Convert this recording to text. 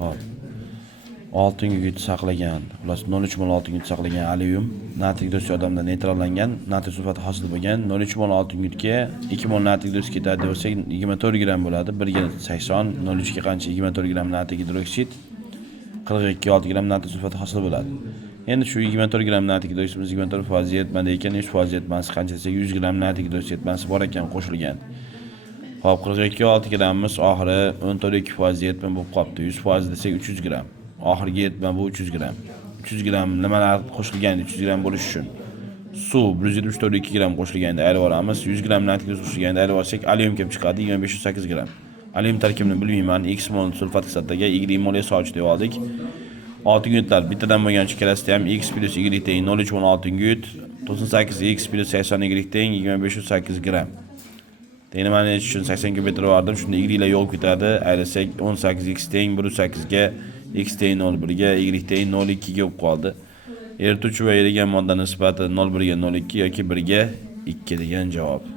Hop. Oltin yukit saqlagan, xullas 0,3 mol oltin yukit saqlagan aliyum natrik do'st yordamida neytrallangan, natrik sulfati hosil bo'lgan 0,3 mol oltin yukitga 2 mol natrik do'st ketadi desak 24 gram bo'ladi. 1 ga 80, 0,3 ga qancha 24 gram natrik gidroksid, 42 gram natrik sulfati hosil bo'ladi. Endi shu 24 gram natrik do'stimiz 24% yetmadi ekan, 100% yetmasi qancha desak 100 gram natrik do'st yetmasi bor ekan qo'shilgan. Hop 42 grammimiz oxiri 14% yetma bo'lib qolibdi. 100% desak 300 gram. Oxirgi yetma bu 300 gram. 300 gram nimalar qo'shilgan 300 gram bo'lishi uchun. Suv 174 gram qo'shilganda ayirib olamiz. 100 gram natrik qo'shilganda ayirib olsak aliyum kelib chiqadi 2508 gram. Aliyum tarkibini bilmayman. X mol sulfat kislotaga Y mol soch deb oldik. Oltin yutlar bittadan bo'lgan chekarasida ham X plus Y teng 0,3 mol oltin yut 98 X plus 80 Y teng 2508 gram. Deymani uchun 80 ga bitirib shunda Y lar yo'q ketadi. Aylasak 18 X teng 1,8 ga X teng 0,1 ga Y teng 0,2 ga bo'lib qoldi. Erituvchi va erigan modda nisbati 0,1 ga 0,2 yoki 1 ga 2 degan javob.